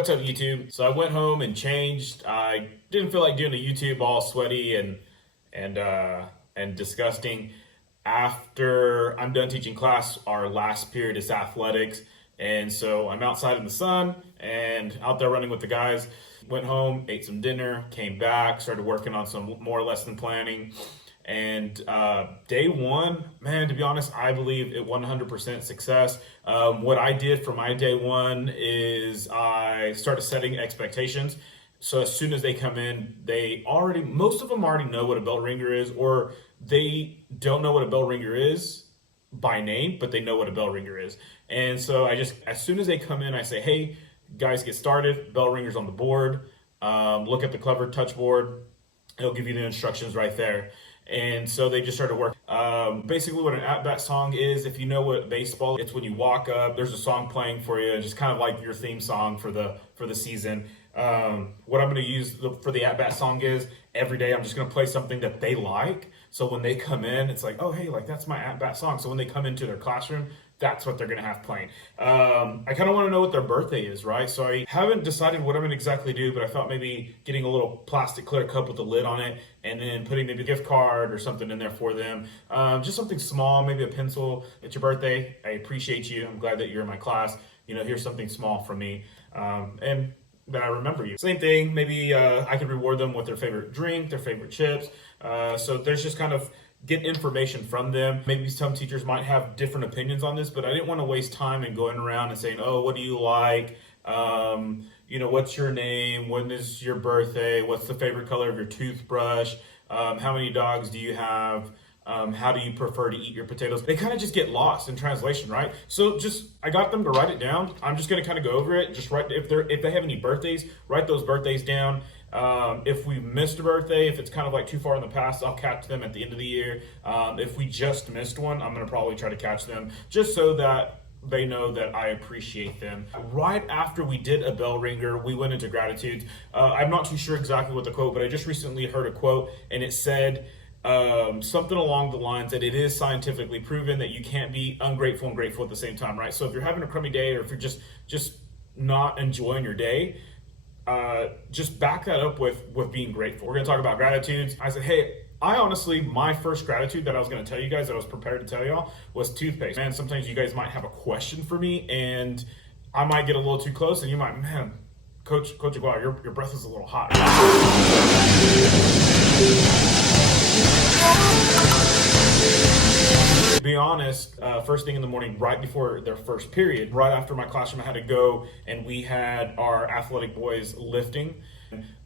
What's up, YouTube? So I went home and changed. I didn't feel like doing a YouTube all sweaty and disgusting. After I'm done teaching class, our last period is athletics, and so I'm outside in the sun and out there running with the guys. Went home, ate some dinner, came back, started working on some more lesson planning. And day one, man, to be honest, I believe it 100% success. What I did for my day one is I started setting expectations. So as soon as they come in, most of them already know what a bell ringer is, or they don't know what a bell ringer is by name, but they know what a bell ringer is. And so as soon as they come in, I say, hey, guys, get started. Bell ringer's on the board. Look at the clever touch board. It'll give you the instructions right there. And so they just started working. Basically what an at-bat song is, if you know what baseball, it's when you walk up, there's a song playing for you, just kind of like your theme song for the season. What I'm going to use for the at-bat song is every day I'm just going to play something that they like. So when they come in, it's like, oh, hey, like that's my at-bat song. So when they come into their classroom, that's what they're going to have playing. I kind of want to know what their birthday is, right? So I haven't decided what I'm going to exactly do, but I thought maybe getting a little plastic clear cup with a lid on it and then putting maybe a gift card or something in there for them. Just something small, maybe a pencil. It's your birthday. I appreciate you. I'm glad that you're in my class. You know, here's something small from me. And that I remember you. Same thing, maybe I could reward them with their favorite drink, their favorite chips. So there's just kind of get information from them. Maybe some teachers might have different opinions on this, but I didn't want to waste time in going around and saying, oh, what do you like? What's your name? When is your birthday? What's the favorite color of your toothbrush? How many dogs do you have? How do you prefer to eat your potatoes? They kind of just get lost in translation, right? So I got them to write it down. I'm just going to kind of go over it. Just write, if they have any birthdays, write those birthdays down. If we missed a birthday, if it's kind of like too far in the past, I'll catch them at the end of the year. If we just missed one, I'm going to probably try to catch them just so that they know that I appreciate them. Right after we did a bell ringer, we went into gratitudes. I'm not too sure exactly what the quote, but I just recently heard a quote and it said, something along the lines that it is scientifically proven that you can't be ungrateful and grateful at the same time, right? So if you're having a crummy day or if you're just not enjoying your day, just back that up with being grateful. We're going to talk about gratitudes. I said, hey, my first gratitude that I was going to tell you guys, that I was prepared to tell y'all, was toothpaste. Man, sometimes you guys might have a question for me and I might get a little too close and you might, man, Coach Aguilar, your breath is a little hot. To be honest, first thing in the morning, right before their first period, right after my classroom, I had to go and we had our athletic boys lifting.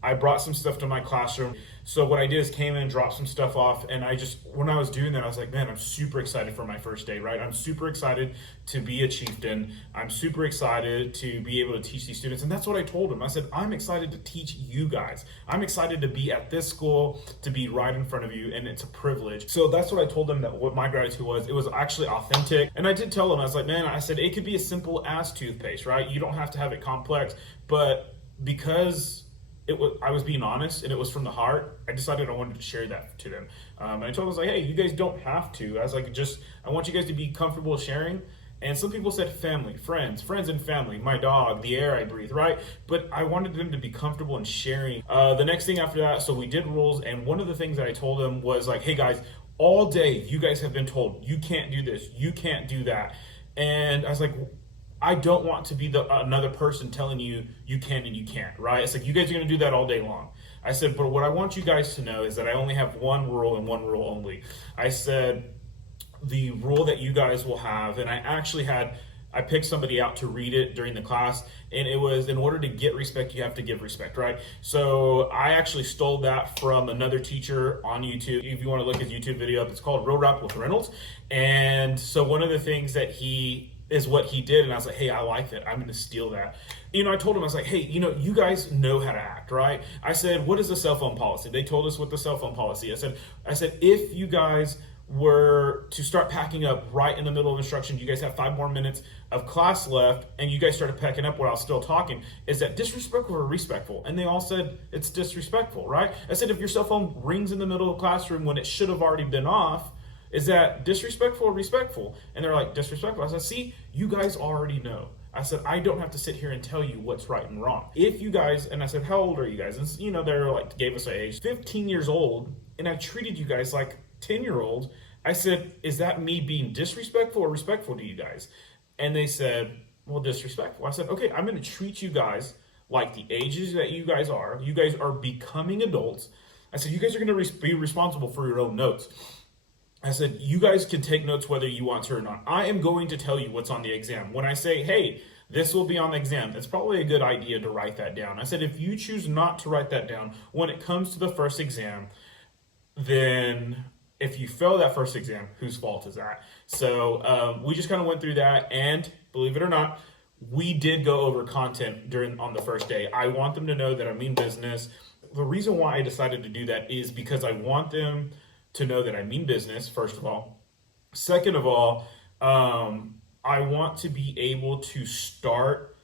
I brought some stuff to my classroom. So what I did is came in and dropped some stuff off. And when I was doing that, I was like, man, I'm super excited for my first day, right? I'm super excited to be a chieftain. I'm super excited to be able to teach these students. And that's what I told them. I said, I'm excited to teach you guys. I'm excited to be at this school, to be right in front of you. And it's a privilege. So that's what I told them, that what my gratitude was. It was actually authentic. And I did tell them, I was like, man, I said, it could be as simple as toothpaste, right? You don't have to have it complex, but because I was being honest and it was from the heart, I decided I wanted to share that to them. And I told them, I was like, hey, you guys don't have to. I was like, I want you guys to be comfortable sharing. And some people said family, friends and family, my dog, the air I breathe, right? But I wanted them to be comfortable in sharing. The next thing after that, so we did rules. And one of the things that I told them was like, hey guys, all day you guys have been told, you can't do this, you can't do that. And I was like, I don't want to be another person telling you you can and you can't, right? It's like, you guys are going to do that all day long. I said, but what I want you guys to know is that I only have one rule and one rule only. I said, the rule that you guys will have, and I picked somebody out to read it during the class, and it was, in order to get respect, you have to give respect, right? So I actually stole that from another teacher on YouTube. If you want to look his YouTube video up, it's called Real Rap with Reynolds. And so one of the things that is what he did, and I was like, hey, I like that. I'm going to steal that. I told him, I was like, hey, you guys know how to act, right? I said, what is the cell phone policy? They told us what the cell phone policy. I said, if you guys were to start packing up right in the middle of instruction, you guys have 5 more minutes of class left, and you guys started packing up while I was still talking, is that disrespectful or respectful? And they all said it's disrespectful, right? I said, if your cell phone rings in the middle of the classroom when it should have already been off, is that disrespectful or respectful? And they're like, disrespectful. I said, see, you guys already know. I said, I don't have to sit here and tell you what's right and wrong. If you guys, and I said, how old are you guys? And they're like, gave us an age, 15 years old, and I treated you guys like 10-year-olds. I said, is that me being disrespectful or respectful to you guys? And they said, well, disrespectful. I said, okay, I'm going to treat you guys like the ages that you guys are. You guys are becoming adults. I said, you guys are going to be responsible for your own notes. I said, you guys can take notes whether you want to or not. I am going to tell you what's on the exam. When I say, hey, this will be on the exam, it's probably a good idea to write that down. I said, if you choose not to write that down when it comes to the first exam, then if you fail that first exam, whose fault is that? So we just kind of went through that, and believe it or not, we did go over content on the first day. I want them to know that I mean business. The reason why I decided to do that is because I want them to know that I mean business, first of all. Second of all, I want to be able to start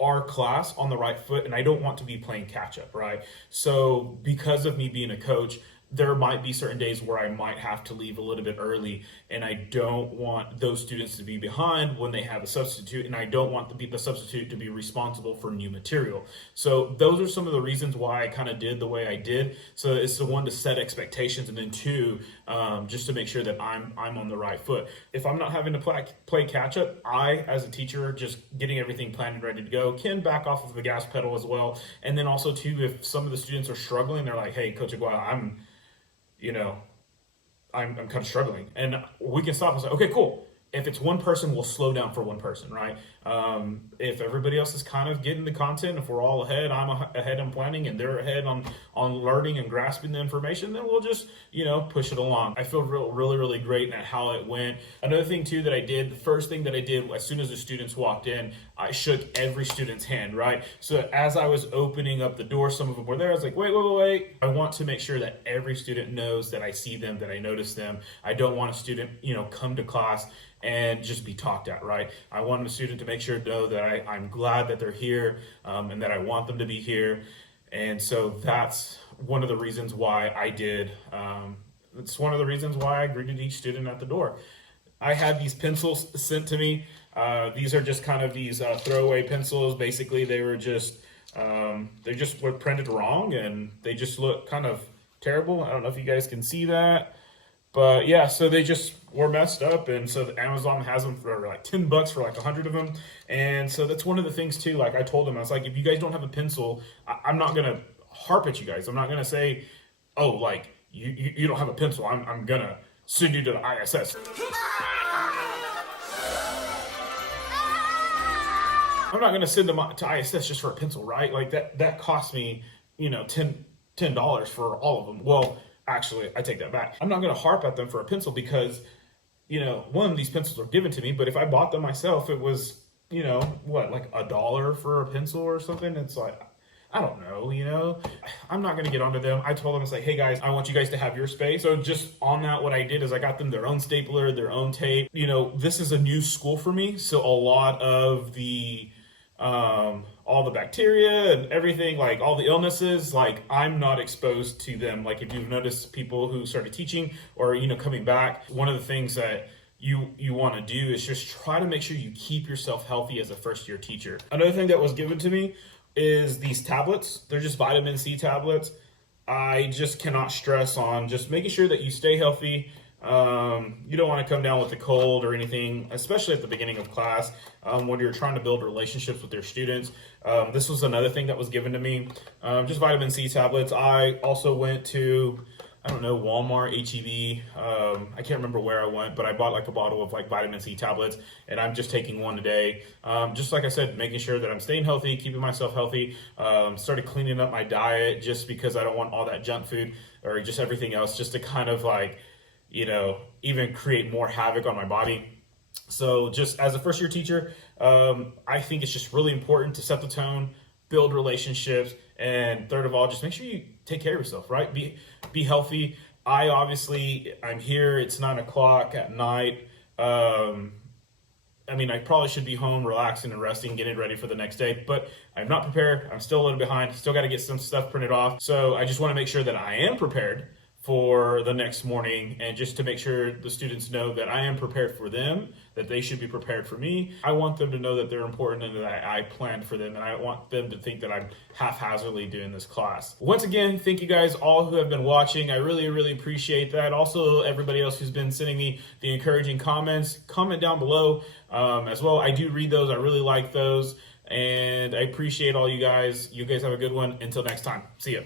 our class on the right foot, and I don't want to be playing catch up, right? So because of me being a coach, there might be certain days where I might have to leave a little bit early, and I don't want those students to be behind when they have a substitute, and I don't want the substitute to be responsible for new material. So those are some of the reasons why I kind of did the way I did. So it's the one, to set expectations, and then two, just to make sure that I'm on the right foot. If I'm not having to play catch up, I, as a teacher, just getting everything planned and ready to go, can back off of the gas pedal as well. And then also too, if some of the students are struggling, they're like, hey, Coach Aguayo, I'm kind of struggling, and we can stop and say, okay, cool. If it's one person, we'll slow down for one person, right? If everybody else is kind of getting the content, if we're all ahead, I'm ahead in planning, and they're ahead on learning and grasping the information, then we'll just, push it along. I feel really, really great at how it went. Another thing too that I did, the first thing that I did as soon as the students walked in, I shook every student's hand, right? So as I was opening up the door, some of them were there. I was like, wait. I want to make sure that every student knows that I see them, that I notice them. I don't want a student, come to class and just be talked at, right? I want a student to make sure to know that I'm glad that they're here, and that I want them to be here. And so that's one of the reasons why I did. It's one of the reasons why I greeted each student at the door. I had these pencils sent to me. These are just kind of these throwaway pencils. Basically, they were just were printed wrong, and they just look kind of terrible. I don't know if you guys can see that. But yeah, so they just were messed up, and so Amazon has them for like $10 for like 100 of them. And so that's one of the things too. Like I told them, I was like, if you guys don't have a pencil, I'm not gonna harp at you guys. I'm not gonna say, oh, like you don't have a pencil. I'm gonna send you to the ISS. I'm not gonna send them to ISS just for a pencil, right? Like that cost me, $10 for all of them. Well, actually, I take that back. I'm not going to harp at them for a pencil because, one, these pencils are given to me, but if I bought them myself, it was, like $1 for a pencil or something. It's like, I don't know, I'm not going to get onto them. I told them, I was like, hey guys, I want you guys to have your space. So just on that, what I did is I got them their own stapler, their own tape. This is a new school for me. So a lot of the, all the bacteria and everything, like all the illnesses, like I'm not exposed to them. Like if you've noticed people who started teaching or, coming back, one of the things that you want to do is just try to make sure you keep yourself healthy as a first year teacher. Another thing that was given to me is these tablets. They're just vitamin C tablets. I just cannot stress on just making sure that you stay healthy. You don't want to come down with a cold or anything, especially at the beginning of class, when you're trying to build relationships with your students. This was another thing that was given to me, just vitamin C tablets. I also went to, Walmart, HEB. I can't remember where I went, but I bought like a bottle of like vitamin C tablets, and I'm just taking one a day. Just like I said, making sure that I'm staying healthy, keeping myself healthy. Started cleaning up my diet just because I don't want all that junk food or just everything else, just to kind of like, even create more havoc on my body. So just as a first year teacher, I think it's just really important to set the tone, build relationships, and third of all, just make sure you take care of yourself, right? Be healthy. I'm here, it's 9:00 at night. I probably should be home relaxing and resting, getting ready for the next day, but I'm not prepared. I'm still a little behind. Still got to get some stuff printed off. So I just want to make sure that I am prepared for the next morning, and just to make sure the students know that I am prepared for them, that they should be prepared for me. I want them to know that they're important and that I planned for them, and I want them to think that I'm haphazardly doing this class. Once again, thank you guys all who have been watching. I really, really appreciate that. Also, everybody else who's been sending me the encouraging comments, comment down below as well. I do read those. I really like those, and I appreciate all you guys. You guys have a good one. Until next time, see ya.